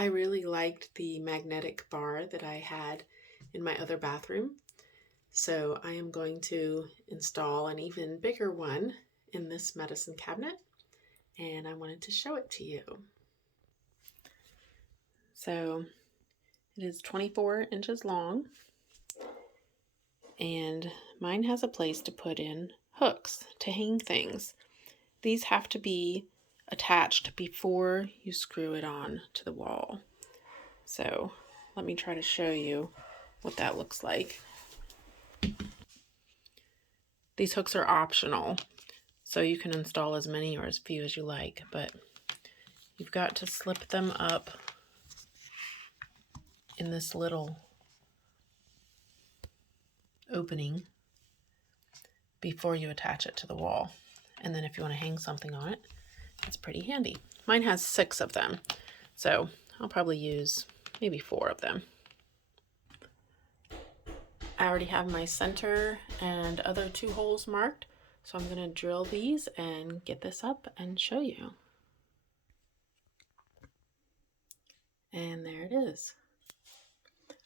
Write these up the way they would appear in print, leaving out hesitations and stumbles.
I really liked the magnetic bar that I had in my other bathroom. So I am going to install an even bigger one in this medicine cabinet, and I wanted to show it to you. So it is 24 inches long, and mine has a place to put in hooks to hang things. These have to be attached before you screw it on to the wall. So let me try to show you what that looks like. These hooks are optional, so you can install as many or as few as you like, but you've got to slip them up in this little opening before you attach it to the wall. And then if you want to hang something on it, it's pretty handy. Mine has 6 of them, so I'll probably use maybe 4 of them. I already have my center and other 2 holes marked, so I'm going to drill these and get this up and show you. And there it is.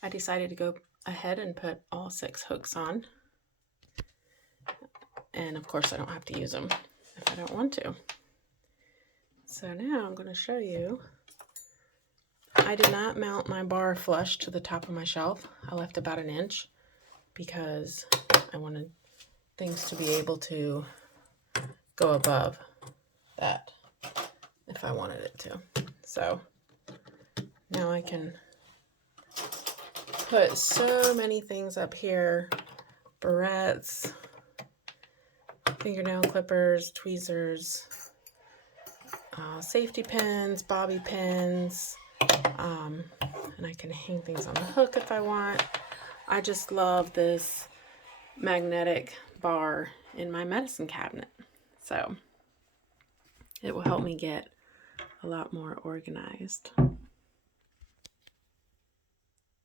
I decided to go ahead and put all 6 hooks on. And of course I don't have to use them if I don't want to. So now I'm going to show you. I did not mount my bar flush to the top of my shelf. I left about 1 inch because I wanted things to be able to go above that if I wanted it to. So now I can put so many things up here: barrettes, fingernail clippers, tweezers, safety pins, bobby pins, and I can hang things on the hook if I want. I just love this magnetic bar in my medicine cabinet, so it will help me get a lot more organized.